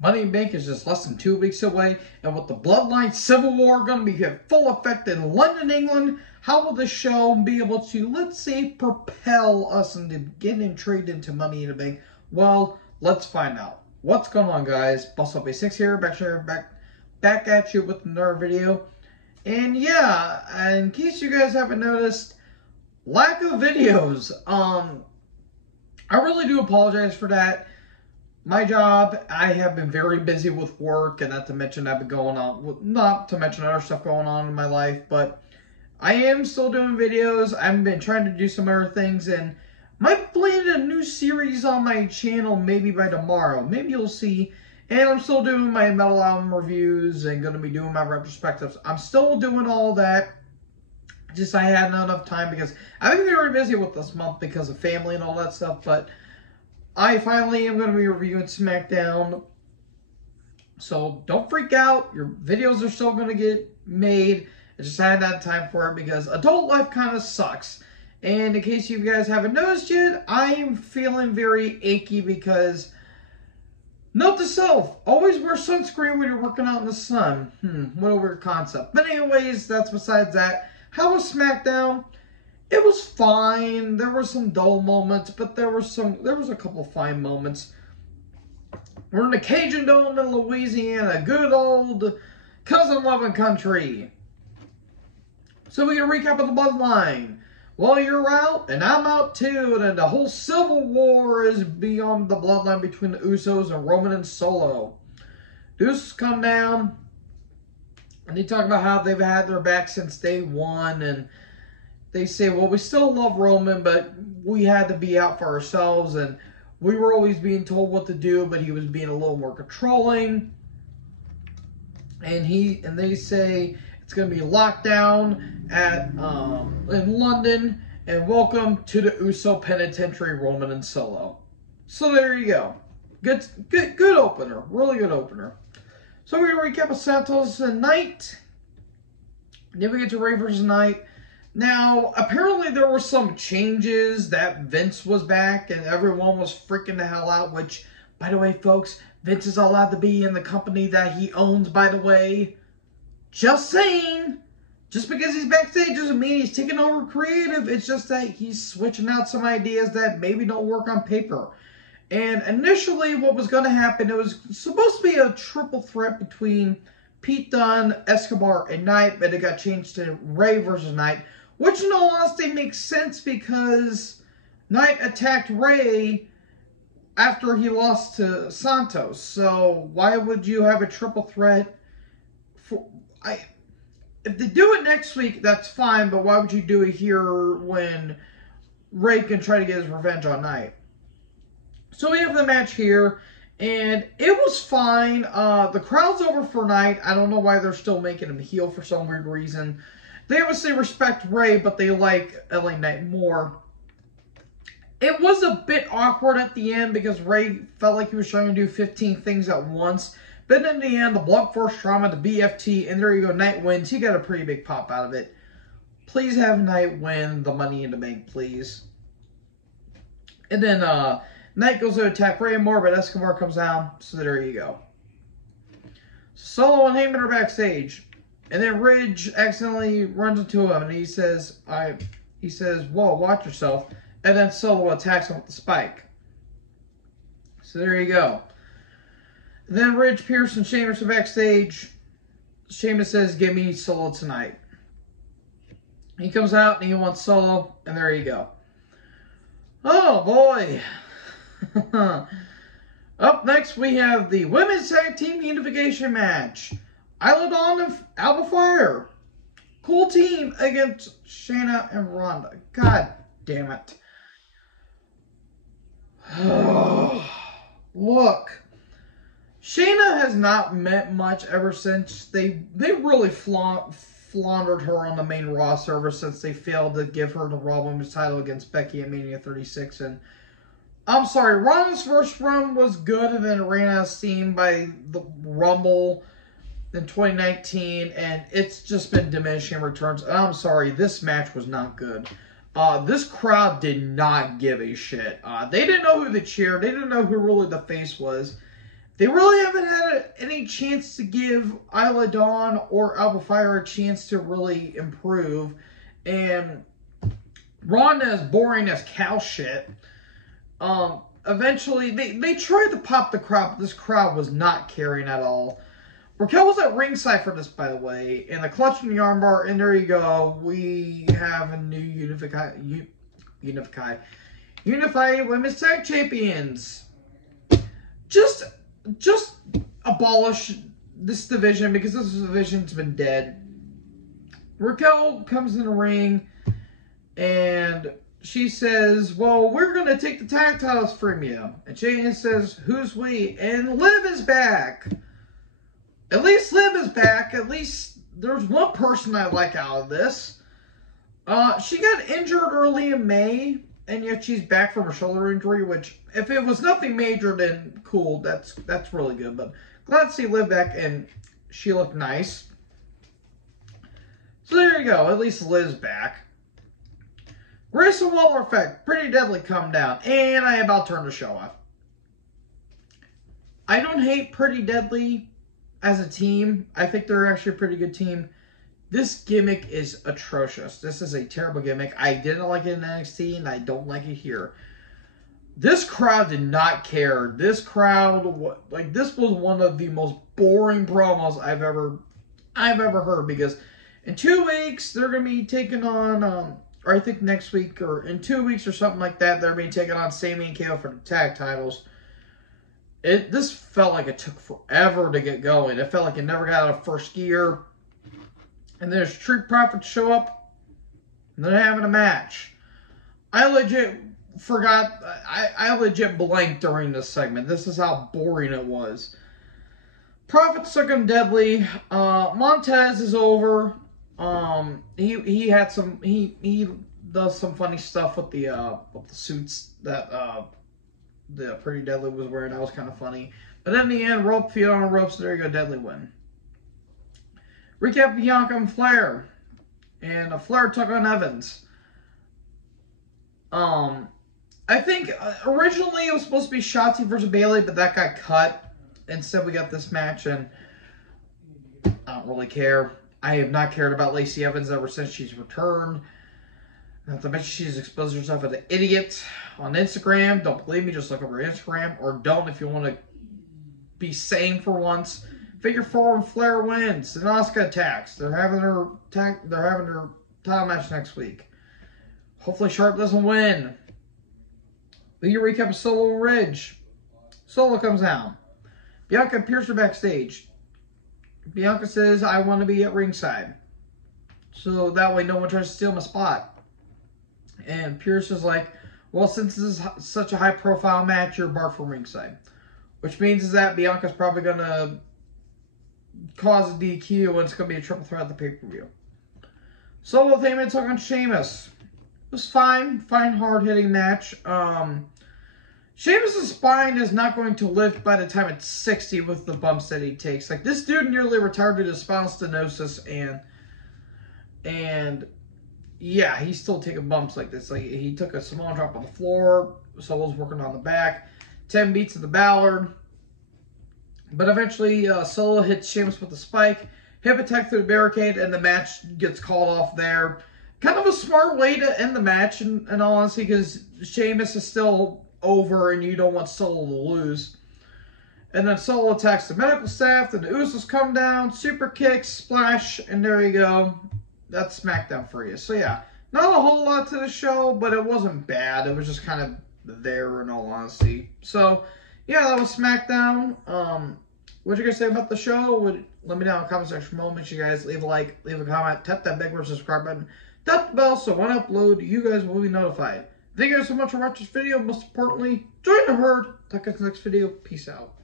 Money in Bank is just less than 2 weeks away, and with the Bloodline Civil War going to be in full effect in London, England, how will the show be able to, let's say, propel us into getting intrigued into Money in the Bank? Well, let's find out. What's going on, guys? BuzzSawB6 here, back at you with another video. And yeah, in case you guys haven't noticed, lack of videos. I really do apologize for that. My job, I have been very busy with work, and not to mention I've been going on, not to mention other stuff going on in my life, but I am still doing videos. I've been trying to do some other things, and might plan a new series on my channel maybe by tomorrow. Maybe you'll see. And I'm still doing my metal album reviews and going to be doing my retrospectives. I'm still doing all that. Just I had not enough time because I've been very busy with this month because of family and all that stuff, but I finally am going to be reviewing Smackdown. So don't freak out. Your videos are still going to get made. I just hadn't had time for it because adult life kind of sucks. And in case you guys haven't noticed yet, I am feeling very achy because, note to self, always wear sunscreen when you're working out in the sun. What a weird concept. But anyways, that's besides that. How was Smackdown? It was fine. There were some dull moments, but there was a couple fine moments. We're in the Cajun Dome in Louisiana, good old cousin-loving country. So we can recap of the Bloodline. Well, you're out, and I'm out too, and the whole Civil War is beyond the Bloodline between the Usos and Roman and Solo. The Usos come down, and they talk about how they've had their back since day one, and they say, well, we still love Roman, but we had to be out for ourselves, and we were always being told what to do, but he was being a little more controlling. And they say it's going to be locked down at in London, and welcome to the Uso Penitentiary, Roman and Solo. So there you go. Good opener. Really good opener. So we're going to recap of Santos and Knight. Then we get to Rey versus Knight. Now, apparently there were some changes that Vince was back and everyone was freaking the hell out, which, by the way, folks, Vince is allowed to be in the company that he owns, by the way. Just saying. Just because he's backstage doesn't mean he's taking over creative. It's just that he's switching out some ideas that maybe don't work on paper. And initially what was going to happen, it was supposed to be a triple threat between Pete Dunne, Escobar, and Knight, but it got changed to Rey versus Knight. Which, in all honesty, makes sense because Knight attacked Rey after he lost to Santos. So why would you have a triple threat? If they do it next week, that's fine. But why would you do it here when Rey can try to get his revenge on Knight? So we have the match here, and it was fine. The crowd's over for Knight. I don't know why they're still making him heel for some weird reason. They obviously respect Rey, but they like LA Knight more. It was a bit awkward at the end because Rey felt like he was trying to do 15 things at once. But in the end, the Blunt Force Trauma, the BFT, and there you go, Knight wins. He got a pretty big pop out of it. Please have Knight win the Money in the Bank, please. And then Knight goes to attack Rey more, but Escobar comes down. So there you go. Solo and Heyman are backstage. And then Ridge accidentally runs into him, and he says, whoa, watch yourself. And then Solo attacks him with the spike. So there you go. And then Ridge, Pierce, and Sheamus are backstage. Sheamus says, give me Solo tonight. He comes out, and he wants Solo, and there you go. Oh, boy. Up next, we have the Women's Tag Team Unification match. Isla Dawn and Alba Fire. Cool team against Shayna and Ronda. God damn it. Look. Shayna has not meant much ever since they really floundered her on the main roster ever since they failed to give her the Raw Women's title against Becky at Mania 36. And I'm sorry, Ronda's first run was good and then it ran out of steam by the Rumble in 2019, and it's just been diminishing returns. And I'm sorry, this match was not good. This crowd did not give a shit. They didn't know who to cheer. They didn't know who really the face was. They really haven't had any chance to give Isla Dawn or Alba Fire a chance to really improve. And Ronda is boring as cow shit. Eventually, they tried to pop the crowd, but this crowd was not caring at all. Raquel was at ringside for this, by the way, and the clutch and the armbar, and there you go. We have a new Unified Women's Tag Champions. Just abolish this division, because this division's been dead. Raquel comes in the ring, and she says, well, we're going to take the tag titles from you. And Shane says, who's we? And Liv is back. At least Liv is back. At least there's one person I like out of this. She got injured early in May, and yet she's back from a shoulder injury, which, if it was nothing major, then cool. That's really good. But glad to see Liv back, and she looked nice. So there you go. At least Liv's back. Grayson Waller effect. Pretty Deadly come down. And I about turned the show off. I don't hate Pretty Deadly as a team. I think they're actually a pretty good team. This gimmick is atrocious. This is a terrible gimmick. I didn't like it in NXT, and I don't like it here. This crowd did not care. This crowd, this was one of the most boring promos I've ever heard, because in 2 weeks, they're going to be taking on, or I think next week, or in 2 weeks or something like that, they're going to be taking on Sami and KO for the tag titles. This felt like it took forever to get going. It felt like it never got out of first gear. And there's Street Profits show up, and they're having a match. I legit forgot, I legit blanked during this segment. This is how boring it was. Profits took him Deadly. Montez is over. He had some, he does some funny stuff with the suits that the Pretty Deadly was wearing. That was kind of funny. But in the end, rope feed on the ropes. There you go, Deadly win. Recap Bianca and Flair. And Flair took on Evans. I think originally it was supposed to be Shotzi versus Bayley, but that got cut. Instead, we got this match, and I don't really care. I have not cared about Lacey Evans ever since she's returned. Not to mention she's exposed herself as an idiot on Instagram. Don't believe me, just look over Instagram. Or don't if you want to be sane for once. Figure 4 and Flair wins. And Asuka attacks. They're having her title match next week. Hopefully Sharp doesn't win. We can recap of Solo and Ridge. Solo comes down. Bianca and Pierce are backstage. Bianca says, I want to be at ringside. So that way no one tries to steal my spot. And Pierce is like, well, since this is such a high profile match, you're barred from ringside. Which means that Bianca's probably going to cause a DQ, and it's going to be a triple threat at the pay-per-view. Solo Heyman took on Sheamus. It was fine. Fine, hard-hitting match. Sheamus' spine is not going to lift by the time it's 60 with the bumps that he takes. Like, this dude nearly retired due to spinal stenosis, and yeah, he's still taking bumps like this. Like, he took a small drop on the floor. Solo's working on the back. 10 beats of the Ballard. But eventually, Solo hits Sheamus with a spike. Hip attack through the barricade, and the match gets called off there. Kind of a smart way to end the match, in all honesty, because Sheamus is still over, and you don't want Solo to lose. And then Solo attacks the medical staff, then the Usos come down, super kicks, splash, and there you go. That's Smackdown for you. So yeah, not a whole lot to the show, but it wasn't bad. It was just kind of there, in all honesty. So yeah, that was Smackdown. What you guys say about the show? Let me know in the comment section below. Make sure you guys leave a like, leave a comment, tap that big red subscribe button, tap the bell so when I upload, you guys will be notified. Thank you guys so much for watching this video. Most importantly, join the herd. Talk to you in the next video. Peace out.